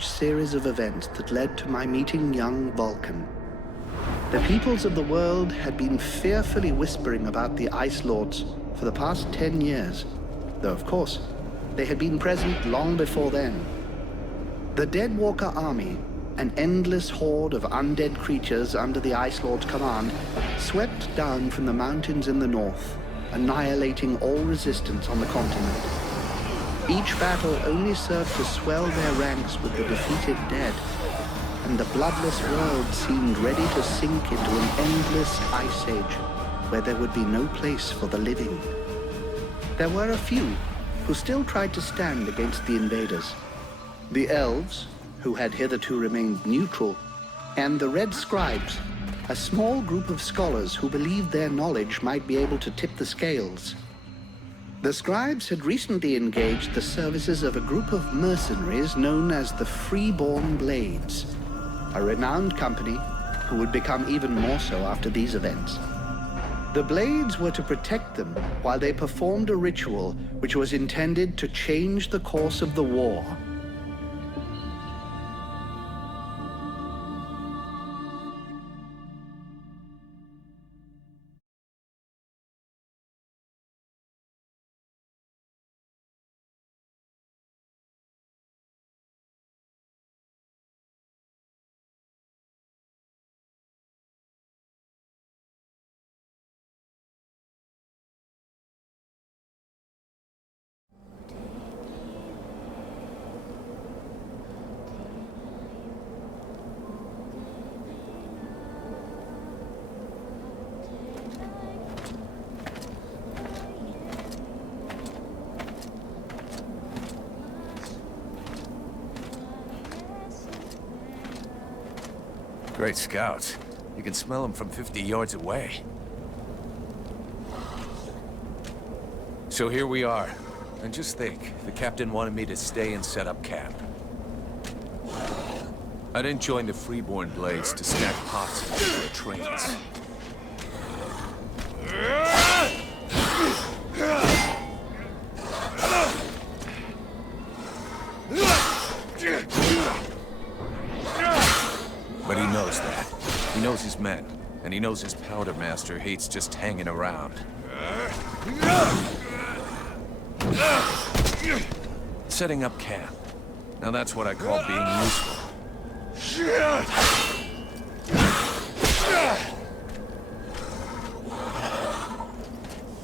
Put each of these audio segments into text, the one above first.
strange series of events that led to my meeting young Vulcan. The peoples of the world had been fearfully whispering about the Ice Lords for the past 10 years, though of course, they had been present long before then. The Deadwalker army, an endless horde of undead creatures under the Ice Lord's command, swept down from the mountains in the north, annihilating all resistance on the continent. Each battle only served to swell their ranks with the defeated dead, and the bloodless world seemed ready to sink into an endless ice age where there would be no place for the living. There were a few who still tried to stand against the invaders. The elves, who had hitherto remained neutral, and the red scribes, a small group of scholars who believed their knowledge might be able to tip the scales. The scribes had recently engaged the services of a group of mercenaries known as the Freeborn Blades, a renowned company who would become even more so after these events. The Blades were to protect them while they performed a ritual which was intended to change the course of the war. Great scouts. You can smell them from 50 yards away. So here we are. And just think, the captain wanted me to stay and set up camp. I didn't join the Freeborn Blades to stack pots and their trains. But he knows that. He knows his men, and he knows his powder master hates just hanging around. Setting up camp. Now that's what I call being useful.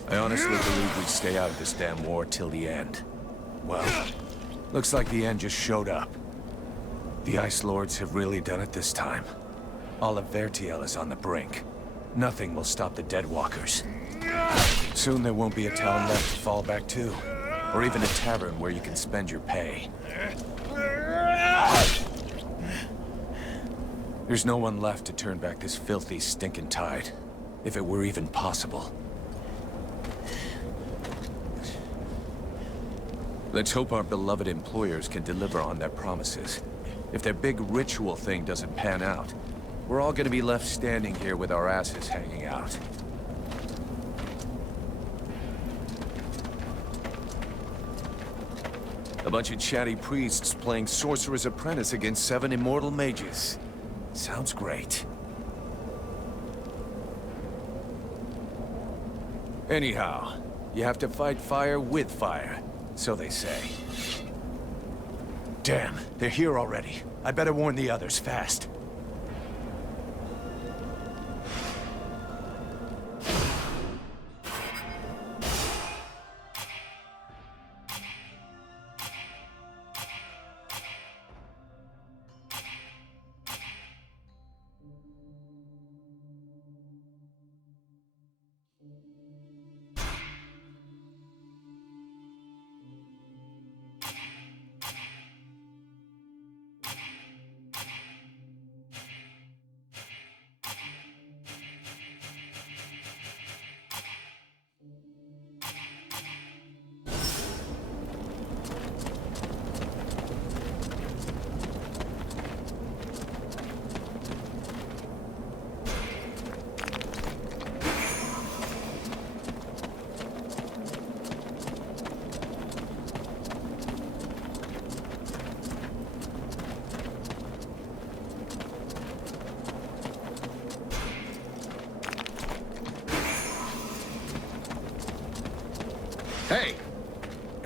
I honestly believe we'd stay out of this damn war till the end. Well, looks like the end just showed up. The Ice Lords have really done it this time. All of Vertiel is on the brink. Nothing will stop the Deadwalkers. Soon there won't be a town left to fall back to, or even a tavern where you can spend your pay. There's no one left to turn back this filthy, stinking tide, if it were even possible. Let's hope our beloved employers can deliver on their promises. If their big ritual thing doesn't pan out, we're all gonna be left standing here with our asses hanging out. A bunch of chatty priests playing Sorcerer's Apprentice against 7 immortal mages. Sounds great. Anyhow, you have to fight fire with fire, so they say. Damn, they're here already. I better warn the others fast.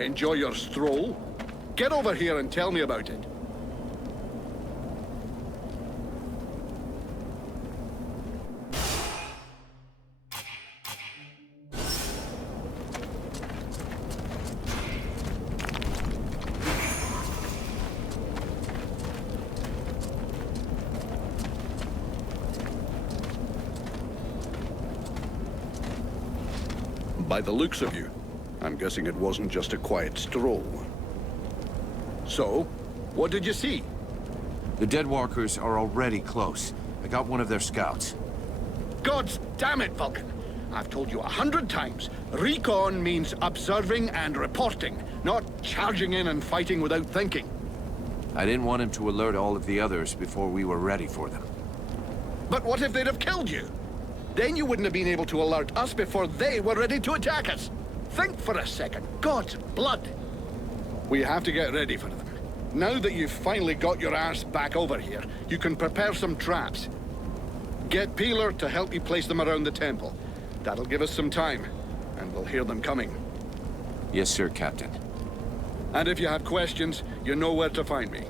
Enjoy your stroll? Get over here and tell me about it. By the looks of you, I'm guessing it wasn't just a quiet stroll. So, what did you see? The Deadwalkers are already close. I got one of their scouts. God damn it, Vulcan! I've told you 100 times. Recon means observing and reporting, not charging in and fighting without thinking. I didn't want him to alert all of the others before we were ready for them. But what if they'd have killed you? Then you wouldn't have been able to alert us before they were ready to attack us. Think for a second. God's blood. We have to get ready for them. Now that you've finally got your arse back over here, you can prepare some traps. Get Peeler to help you place them around the temple. That'll give us some time, and we'll hear them coming. Yes, sir, Captain. And if you have questions, you know where to find me.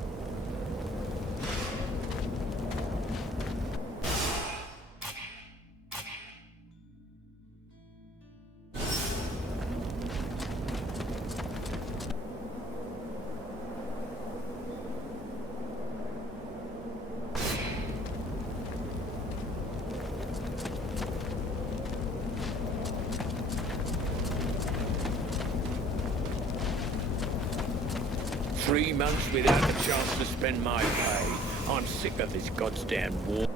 Three months without a chance to spend my pay. I'm sick of this goddamn war.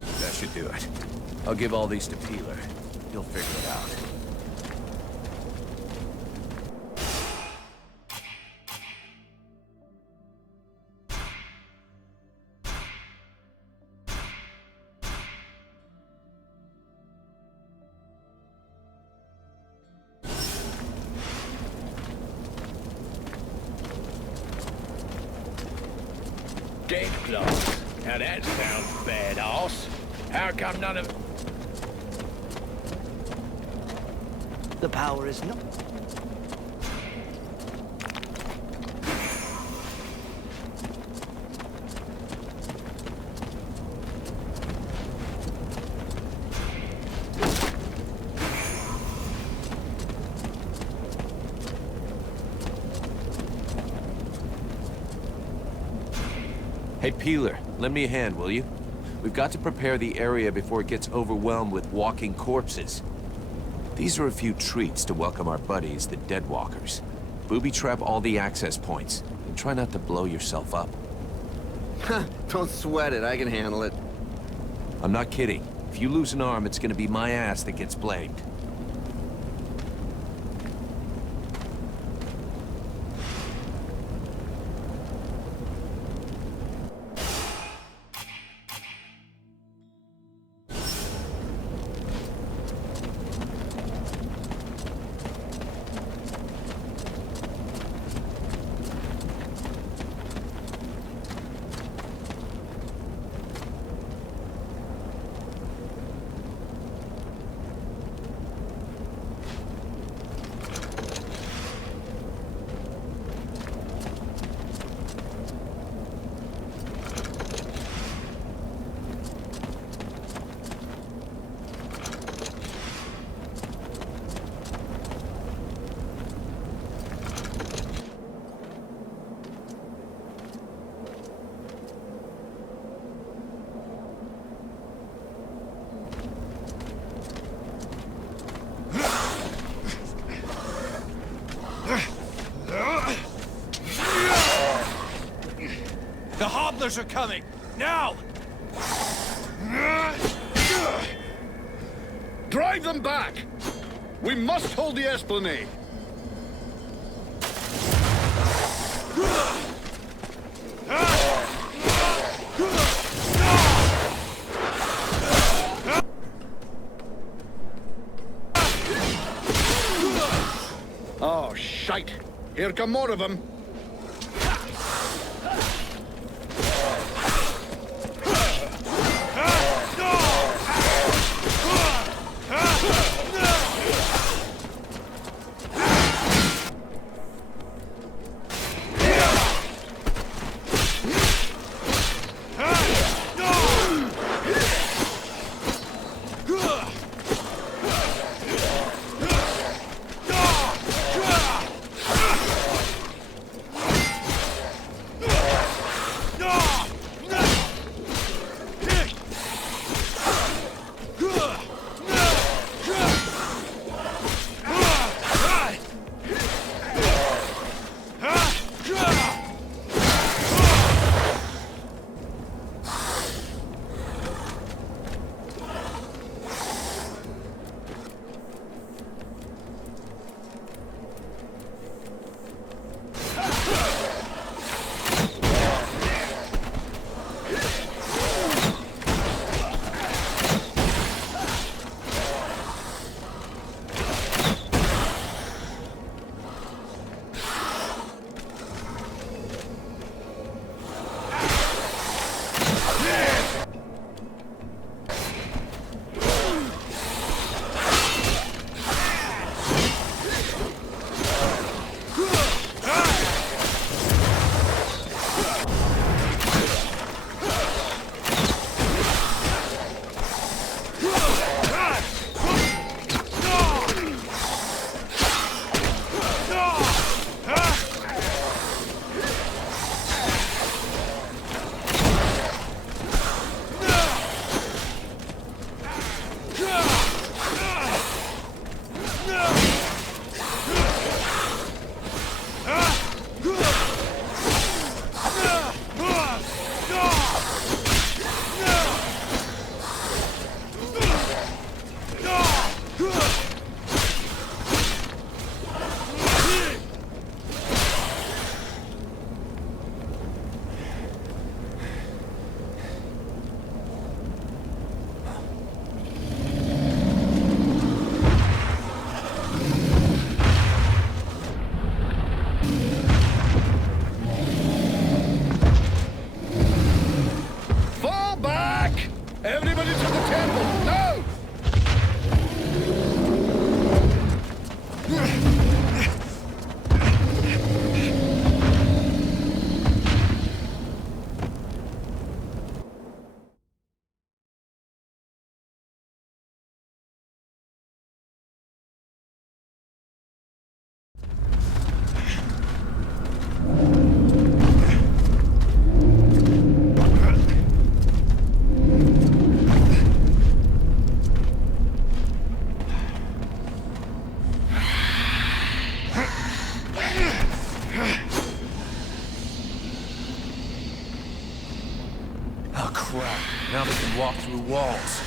That should do it. I'll give all these to Peeler. He'll figure it out. Dead close. Now that sounds badass. How come none of... The power is not... Hey, Peeler, lend me a hand, will you? We've got to prepare the area before it gets overwhelmed with walking corpses. These are a few treats to welcome our buddies, the Deadwalkers. Booby-trap all the access points, and try not to blow yourself up. Don't sweat it, I can handle it. I'm not kidding. If you lose an arm, it's gonna be my ass that gets blamed. The hobblers are coming! Now! Drive them back! We must hold the Esplanade! Oh, shite! Here come more of them. Everybody to the temple, now! Oh, crap. Now they can walk through walls.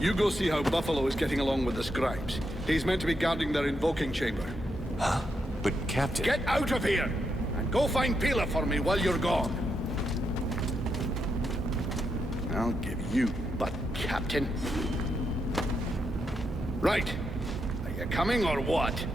You go see how Buffalo is getting along with the scribes. He's meant to be guarding their invoking chamber. Huh? But, Captain... Get out of here! And go find Pila for me while you're gone. I'll give you butt, Captain. Right. Are you coming or what?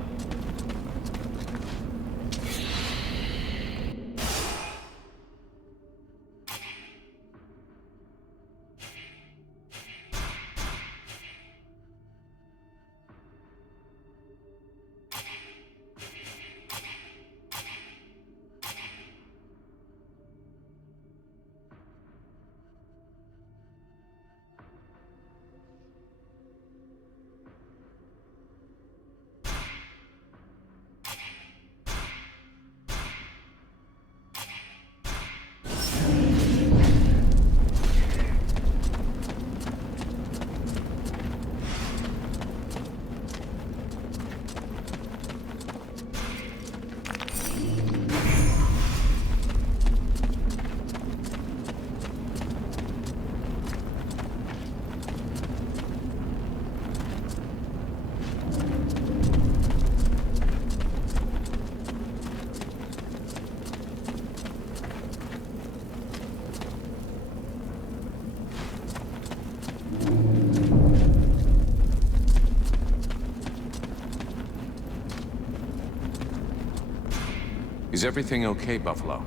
Is everything okay, Buffalo?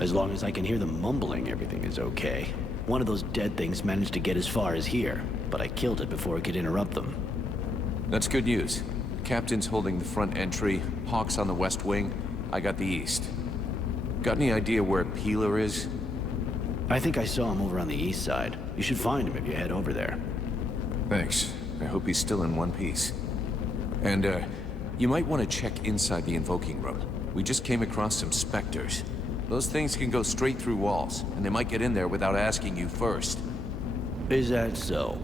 As long as I can hear them mumbling, everything is okay. One of those dead things managed to get as far as here, but I killed it before it could interrupt them. That's good news. Captain's holding the front entry, Hawk's on the west wing, I got the east. Got any idea where Peeler is? I think I saw him over on the east side. You should find him if you head over there. Thanks. I hope he's still in one piece. And, you might want to check inside the invoking room. We just came across some specters. Those things can go straight through walls, and they might get in there without asking you first. Is that so?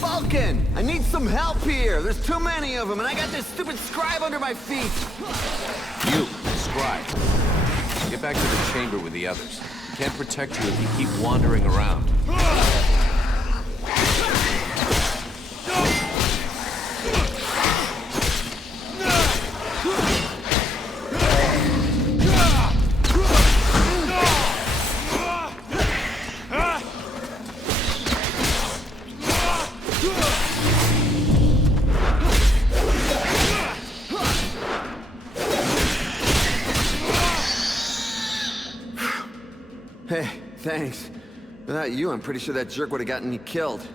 Vulcan! I need some help here! There's too many of them, and I got this stupid scribe under my feet! You, scribe. Get back to the chamber with the others. Can't protect you if you keep wandering around. Hey, thanks. Without you, I'm pretty sure that jerk would have gotten me killed.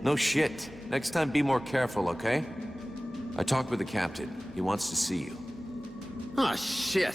No shit. Next time, be more careful, okay? I talked with the captain. He wants to see you. Oh, shit.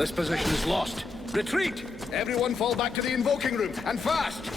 This position is lost. Retreat! Everyone fall back to the invoking room, and fast!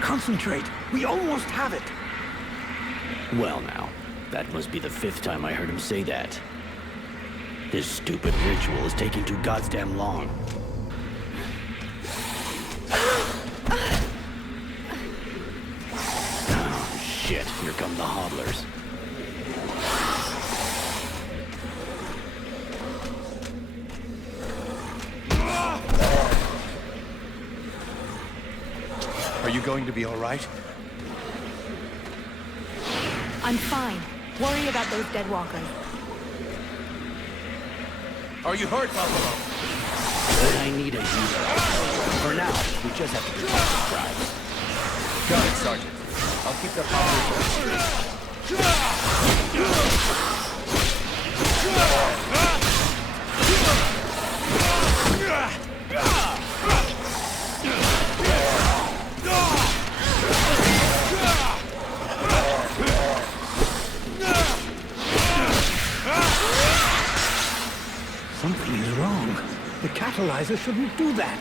Concentrate. We almost have it. Well now, that must be the 5th time I heard him say that. This stupid ritual is taking too goddamn long. Oh, shit. Here come the hobblers. Are you going to be all right? I'm fine. Worry about those dead walkers. Are you hurt, Buffalo? But I need a hero. For now, we just have to protect the tribes. Got it, Sergeant. I'll keep the power. Something is wrong. The catalyzer shouldn't do that.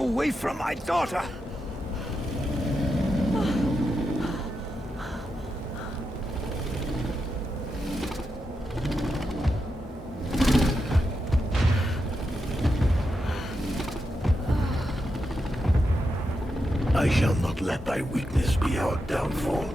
away from my daughter! I shall not let thy weakness be our downfall.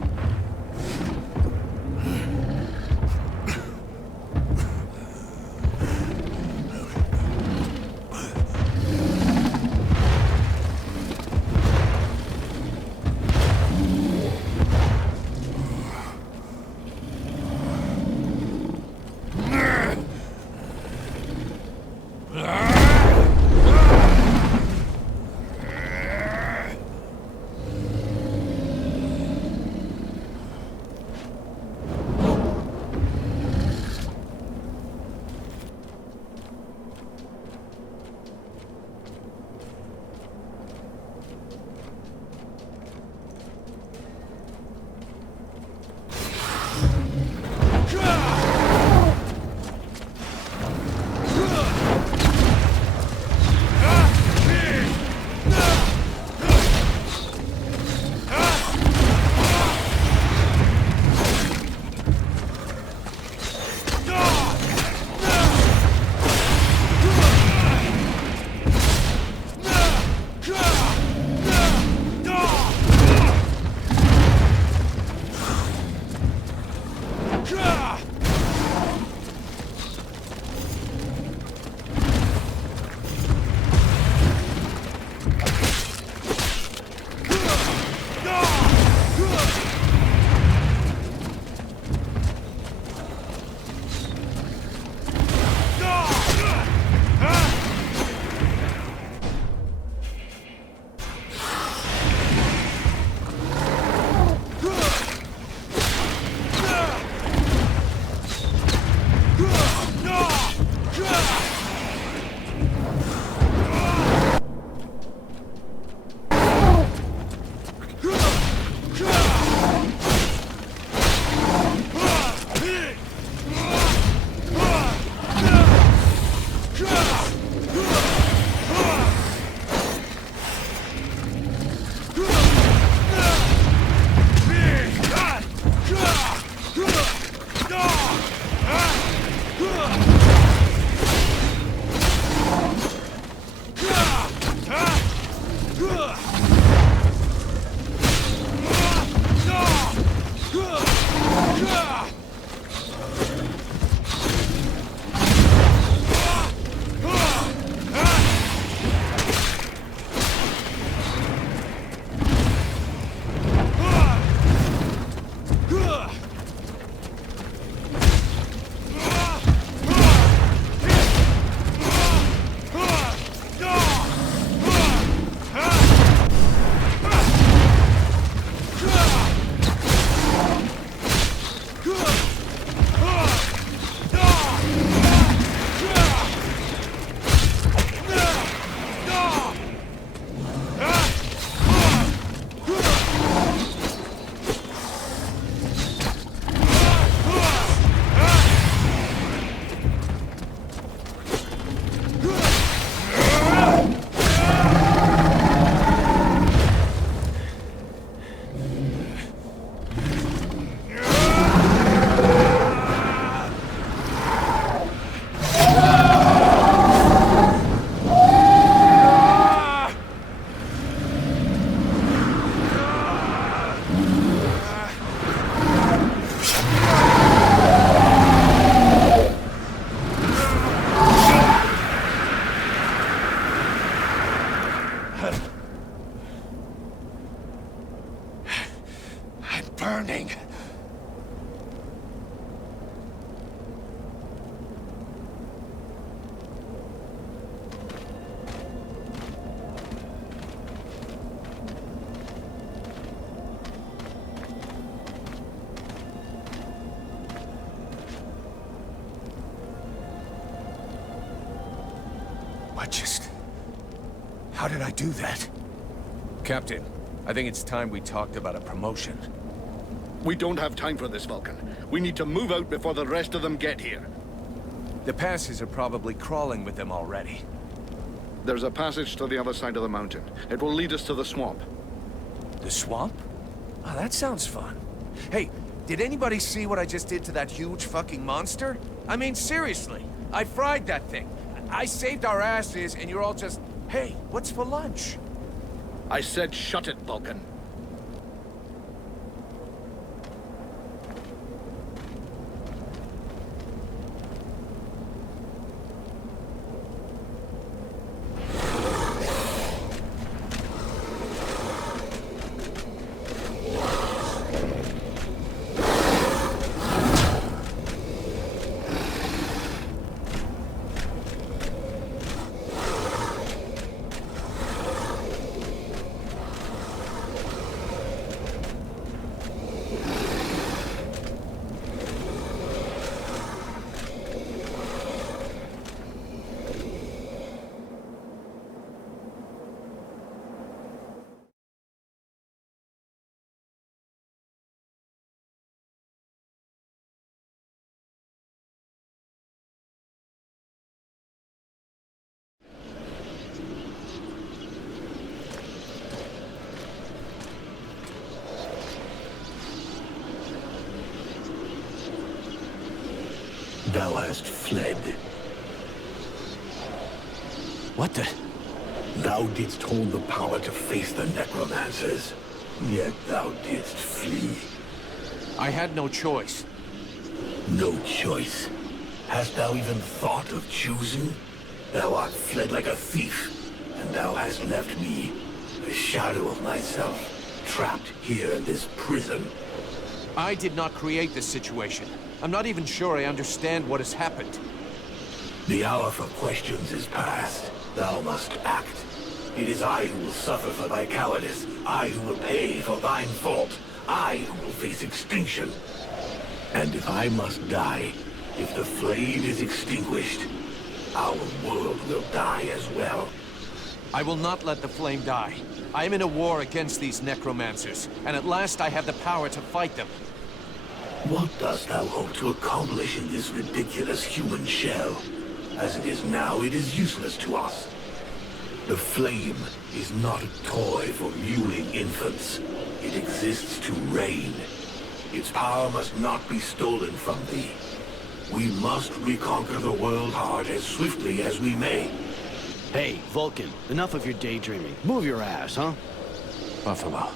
burning. How did I do that? Captain, I think it's time we talked about a promotion. We don't have time for this, Vulcan. We need to move out before the rest of them get here. The passes are probably crawling with them already. There's a passage to the other side of the mountain. It will lead us to the swamp. The swamp? Oh, that sounds fun. Hey, did anybody see what I just did to that huge fucking monster? I mean, seriously. I fried that thing. I saved our asses, and you're all just, hey, what's for lunch? I said shut it, Vulcan. Thou hast fled. What the? Thou didst hold the power to face the necromancers, yet thou didst flee. I had no choice. No choice. Hast thou even thought of choosing? Thou art fled like a thief, and thou hast left me, a shadow of myself, trapped here in this prison. I did not create this situation. I'm not even sure I understand what has happened. The hour for questions is past. Thou must act. It is I who will suffer for thy cowardice. I who will pay for thine fault. I who will face extinction. And if I must die, if the flame is extinguished, our world will die as well. I will not let the flame die. I am in a war against these necromancers, and at last I have the power to fight them. What dost thou hope to accomplish in this ridiculous human shell? As it is now, it is useless to us. The flame is not a toy for mewling infants. It exists to reign. Its power must not be stolen from thee. We must reconquer the world heart as swiftly as we may. Hey, Vulcan, enough of your daydreaming. Move your ass, huh? Buffalo.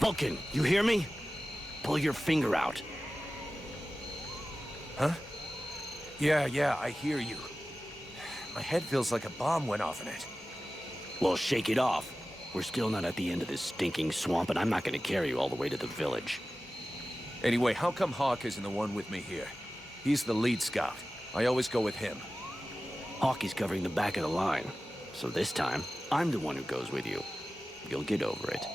Vulcan, you hear me? Pull your finger out. Huh? Yeah, I hear you. My head feels like a bomb went off in it. Well, shake it off. We're still not at the end of this stinking swamp, and I'm not gonna carry you all the way to the village. Anyway, how come Hawk isn't the one with me here? He's the lead scout. I always go with him. Hawkeye's covering the back of the line. So this time, I'm the one who goes with you. You'll get over it.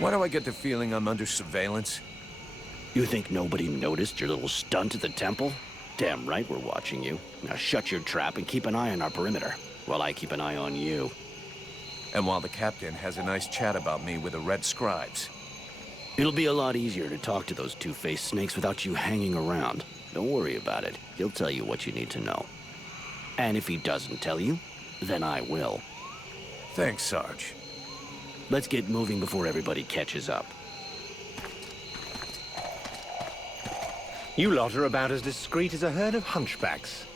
Why do I get the feeling I'm under surveillance? You think nobody noticed your little stunt at the temple? Damn right we're watching you. Now shut your trap and keep an eye on our perimeter, while I keep an eye on you. And while the captain has a nice chat about me with the red scribes. It'll be a lot easier to talk to those two-faced snakes without you hanging around. Don't worry about it. He'll tell you what you need to know. And if he doesn't tell you, then I will. Thanks, Sarge. Let's get moving before everybody catches up. You lot are about as discreet as a herd of hunchbacks.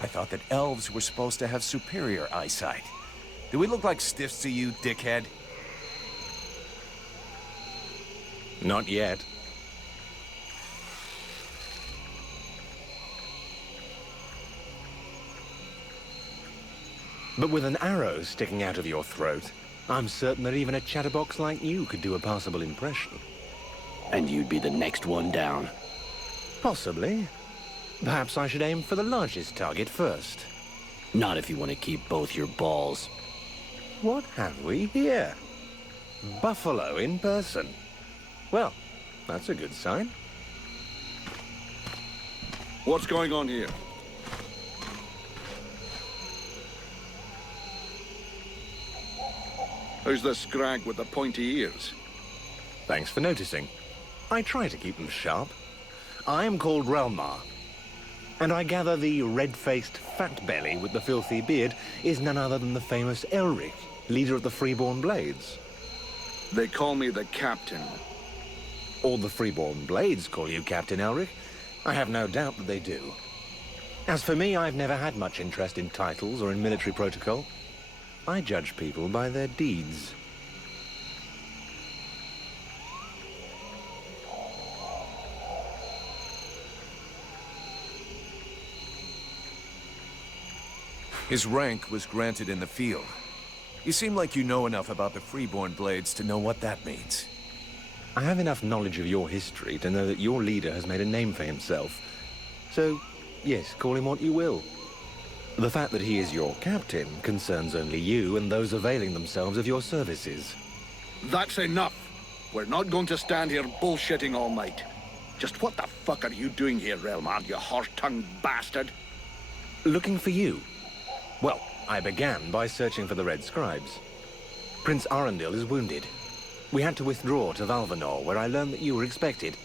I thought that elves were supposed to have superior eyesight. Do we look like stiffs to you, dickhead? Not yet. But with an arrow sticking out of your throat, I'm certain that even a chatterbox like you could do a passable impression. And you'd be the next one down. Possibly. Perhaps I should aim for the largest target first. Not if you want to keep both your balls. What have we here? Buffalo in person. Well, that's a good sign. What's going on here? Who's the scrag with the pointy ears? Thanks for noticing. I try to keep them sharp. I am called Relmar, and I gather the red-faced fat belly with the filthy beard is none other than the famous Elric, leader of the Freeborn Blades. They call me the Captain. All the Freeborn Blades call you Captain Elric. I have no doubt that they do. As for me, I've never had much interest in titles or in military protocol. I judge people by their deeds. His rank was granted in the field. You seem like you know enough about the Freeborn Blades to know what that means. I have enough knowledge of your history to know that your leader has made a name for himself. So, yes, call him what you will. The fact that he is your captain concerns only you and those availing themselves of your services. That's enough. We're not going to stand here bullshitting all night. Just what the fuck are you doing here, Relmar, you horse-tongued bastard? Looking for you. Well, I began by searching for the Red Scribes. Prince Arundel is wounded. We had to withdraw to Valvanor, where I learned that you were expected.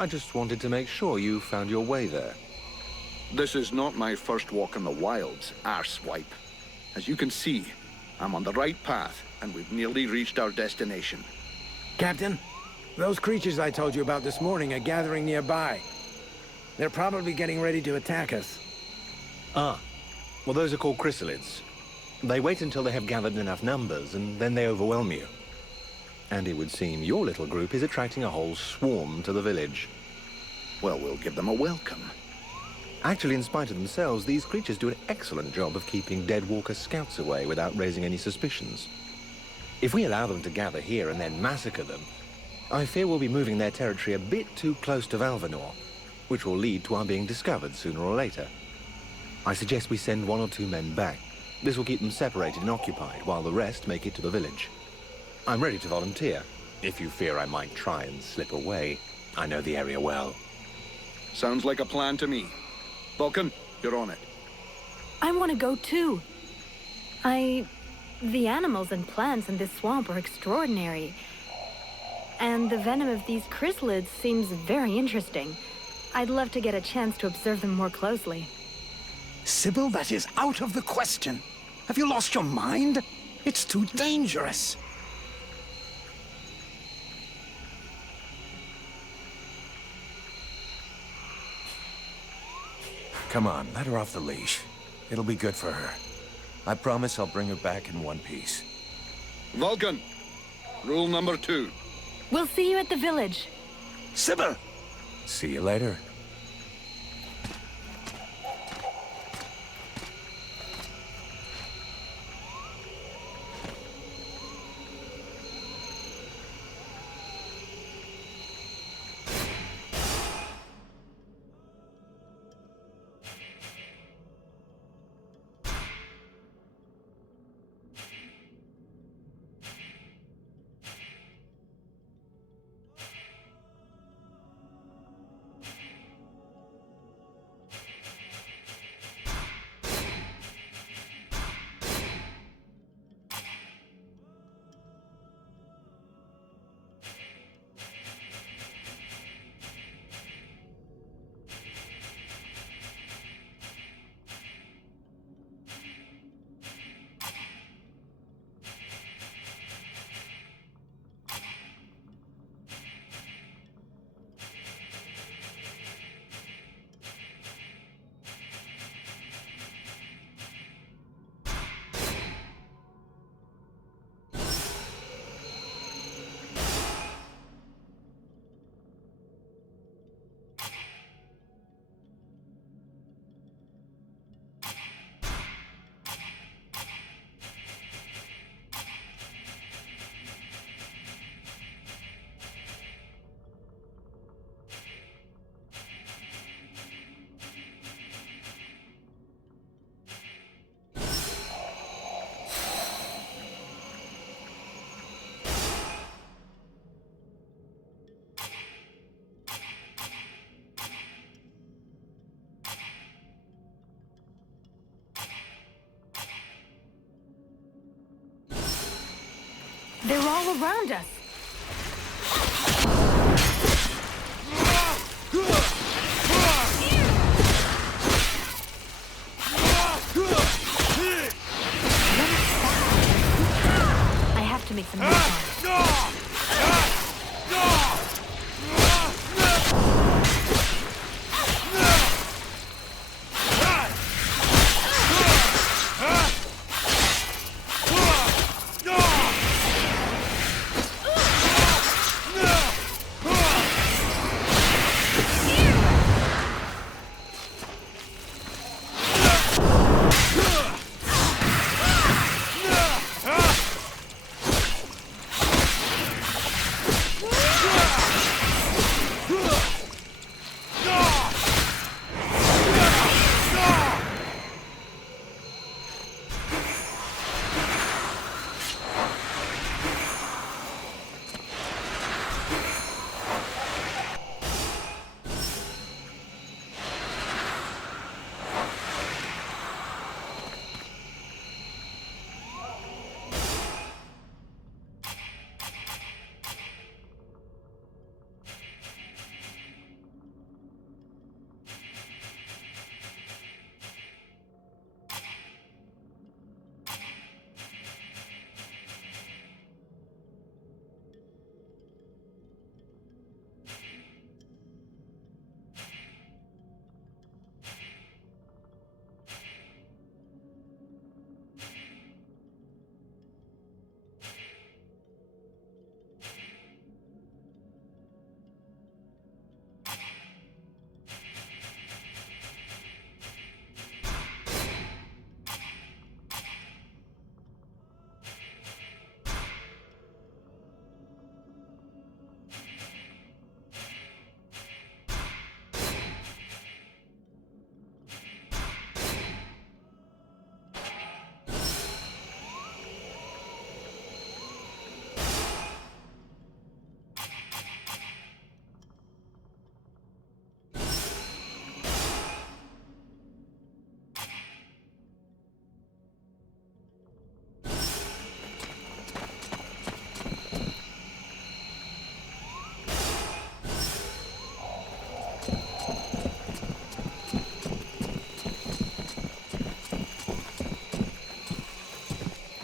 I just wanted to make sure you found your way there. This is not my first walk in the wilds, arsewipe. As you can see, I'm on the right path, and we've nearly reached our destination. Captain, those creatures I told you about this morning are gathering nearby. They're probably getting ready to attack us. Ah. Well, those are called chrysalids. They wait until they have gathered enough numbers, and then they overwhelm you. And it would seem your little group is attracting a whole swarm to the village. Well, we'll give them a welcome. Actually, in spite of themselves, these creatures do an excellent job of keeping Deadwalker scouts away without raising any suspicions. If we allow them to gather here and then massacre them, I fear we'll be moving their territory a bit too close to Valvanor, which will lead to our being discovered sooner or later. I suggest we send 1 or 2 men back. This will keep them separated and occupied, while the rest make it to the village. I'm ready to volunteer, if you fear I might try and slip away. I know the area well. Sounds like a plan to me. Vulcan, you're on it. I want to go too. The animals and plants in this swamp are extraordinary. And the venom of these chrysalids seems very interesting. I'd love to get a chance to observe them more closely. Sybil, that is out of the question. Have you lost your mind? It's too dangerous. Come on, let her off the leash. It'll be good for her. I promise I'll bring her back in one piece. Vulcan, rule number 2. We'll see you at the village. Sybil! See you later. They're all around us. I have to make some noise.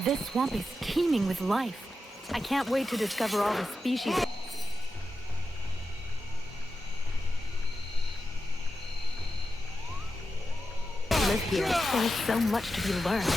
This swamp is teeming with life. I can't wait to discover all the species. Live here. There is so much to be learned.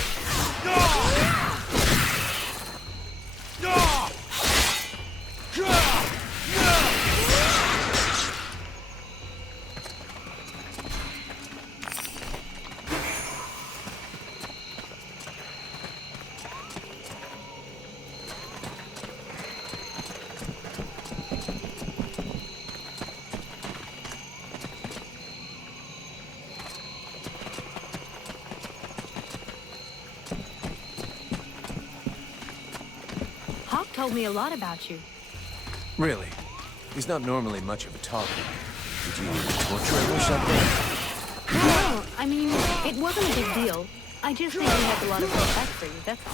Told me a lot about you. Really? He's not normally much of a talker. Did you torture him or something? No, I mean, it wasn't a big deal. I just think he has a lot of respect for you, that's all.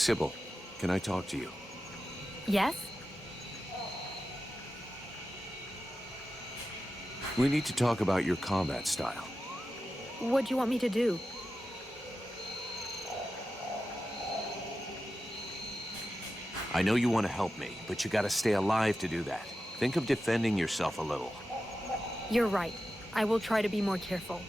Sybil, can I talk to you? Yes? We need to talk about your combat style. What do you want me to do? I know you want to help me, but you gotta stay alive to do that. Think of defending yourself a little. You're right. I will try to be more careful.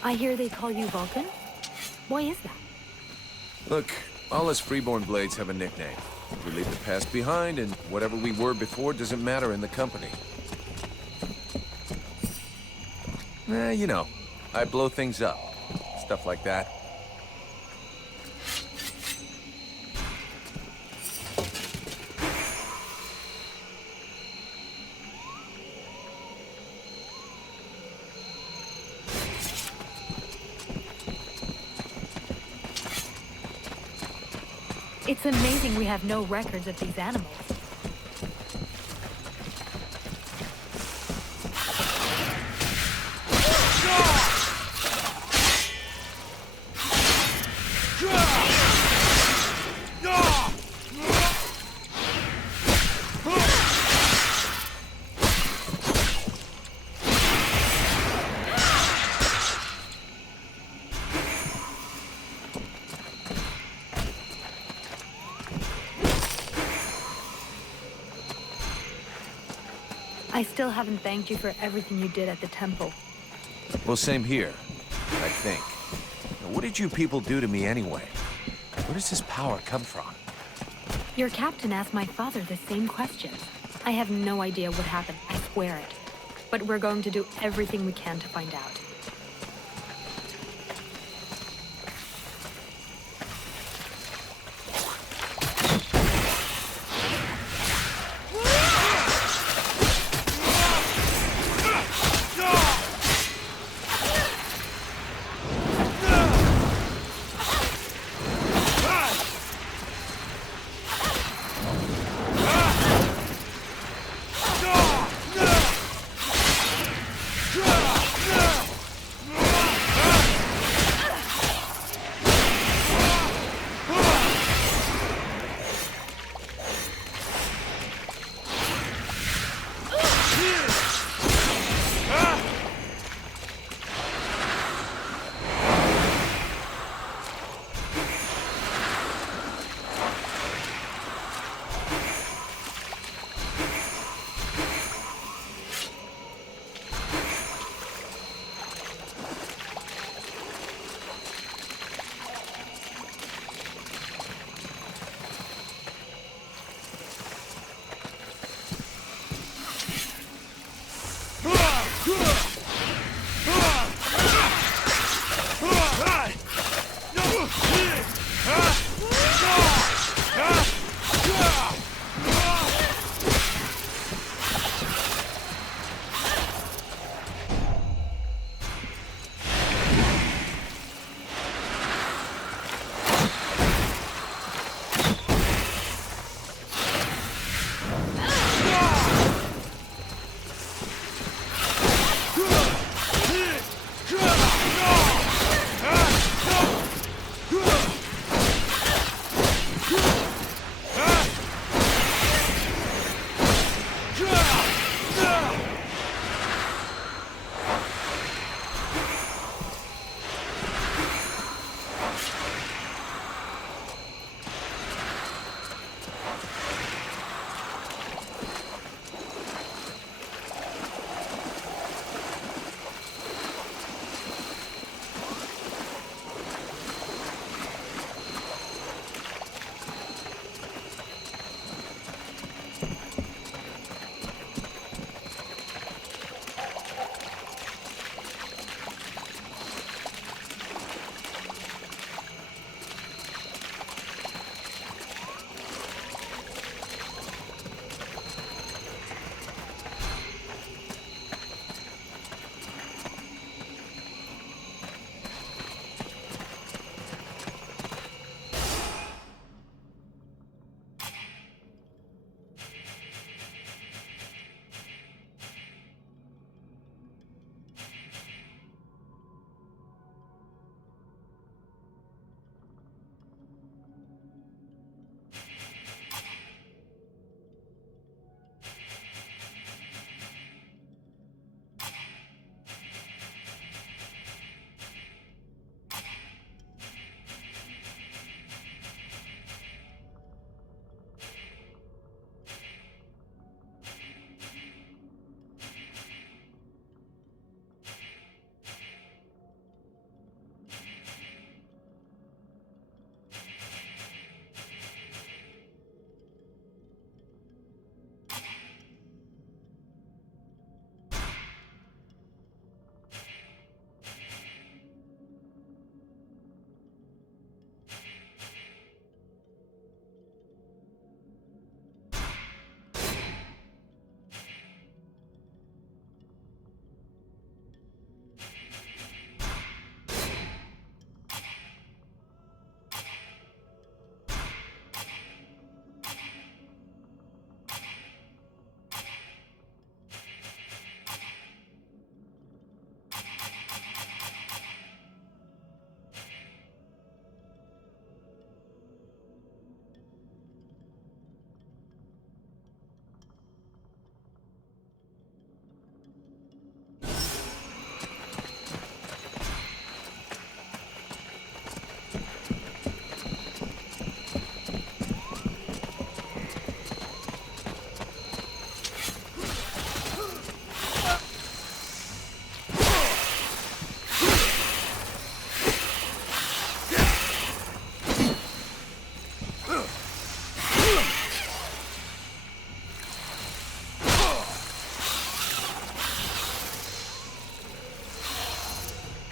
I hear they call you Vulcan? Why is that? Look, all us freeborn blades have a nickname. We leave the past behind, and whatever we were before doesn't matter in the company. You know, I blow things up. Stuff like that. It's amazing we have no records of these animals. I still haven't thanked you for everything you did at the temple. Well, same here, I think. Now, what did you people do to me anyway? Where does this power come from? Your captain asked my father the same question. I have no idea what happened, I swear it. But we're going to do everything we can to find out.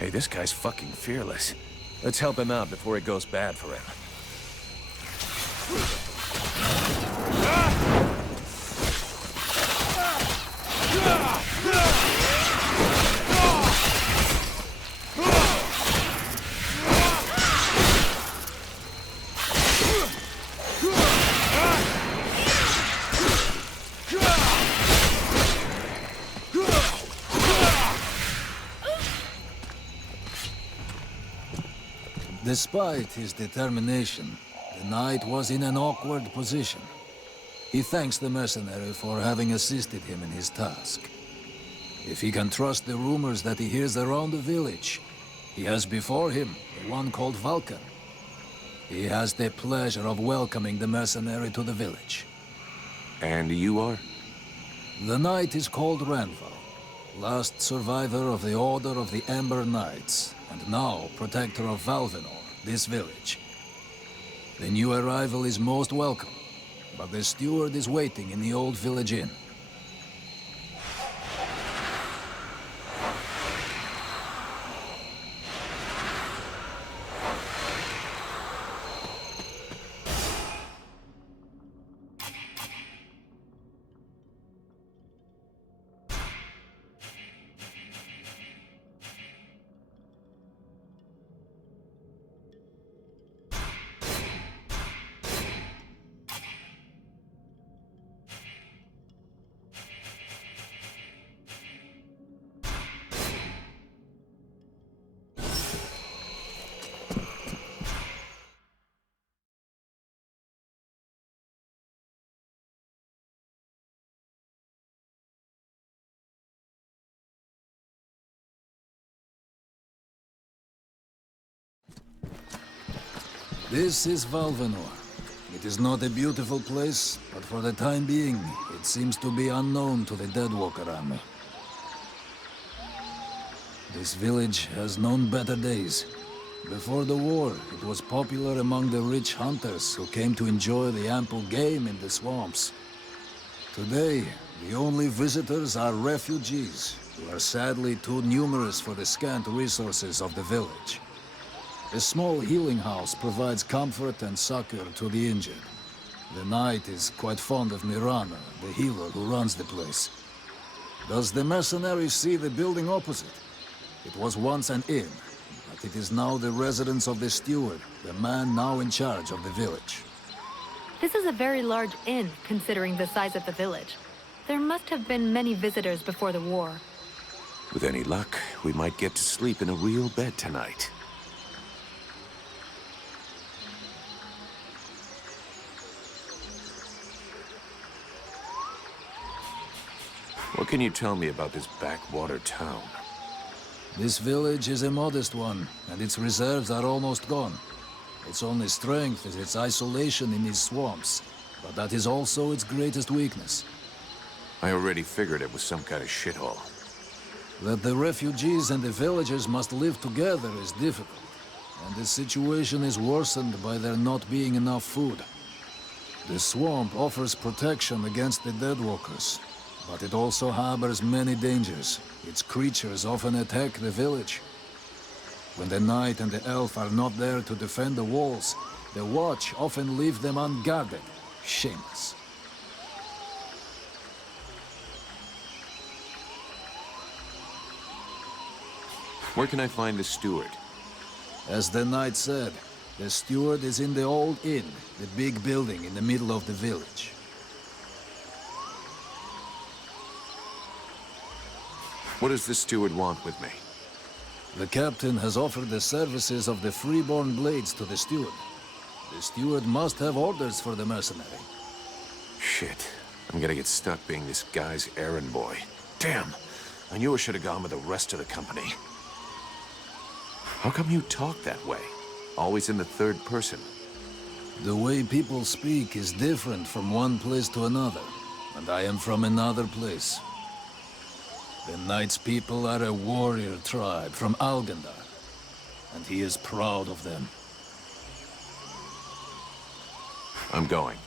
Hey, this guy's fucking fearless. Let's help him out before it goes bad for him. Despite his determination, the knight was in an awkward position. He thanks the mercenary for having assisted him in his task. If he can trust the rumors that he hears around the village, he has before him the one called Vulcan. He has the pleasure of welcoming the mercenary to the village. And you are? The knight is called Ranval, last survivor of the Order of the Ember Knights, and now protector of Valvenor, this village. The new arrival is most welcome, but the steward is waiting in the old village inn. This is Valvenor. It is not a beautiful place, but for the time being, it seems to be unknown to the Deadwalker army. This village has known better days. Before the war, it was popular among the rich hunters who came to enjoy the ample game in the swamps. Today, the only visitors are refugees, who are sadly too numerous for the scant resources of the village. A small healing house provides comfort and succor to the injured. The knight is quite fond of Mirana, the healer who runs the place. Does the mercenary see the building opposite? It was once an inn, but it is now the residence of the steward, the man now in charge of the village. This is a very large inn, considering the size of the village. There must have been many visitors before the war. With any luck, we might get to sleep in a real bed tonight. What can you tell me about this backwater town? This village is a modest one, and its reserves are almost gone. Its only strength is its isolation in these swamps, but that is also its greatest weakness. I already figured it was some kind of shithole. That the refugees and the villagers must live together is difficult, and the situation is worsened by there not being enough food. The swamp offers protection against the Deadwalkers, but it also harbors many dangers. Its creatures often attack the village. When the knight and the elf are not there to defend the walls, the watch often leave them unguarded. Shameless. Where can I find the steward? As the knight said, the steward is in the old inn, the big building in the middle of the village. What does the steward want with me? The captain has offered the services of the freeborn blades to the steward. The steward must have orders for the mercenary. Shit. I'm gonna get stuck being this guy's errand boy. Damn! I knew I should have gone with the rest of the company. How come you talk that way? Always in the third person. The way people speak is different from one place to another, and I am from another place. The knight's people are a warrior tribe from Algandar, and he is proud of them. I'm going.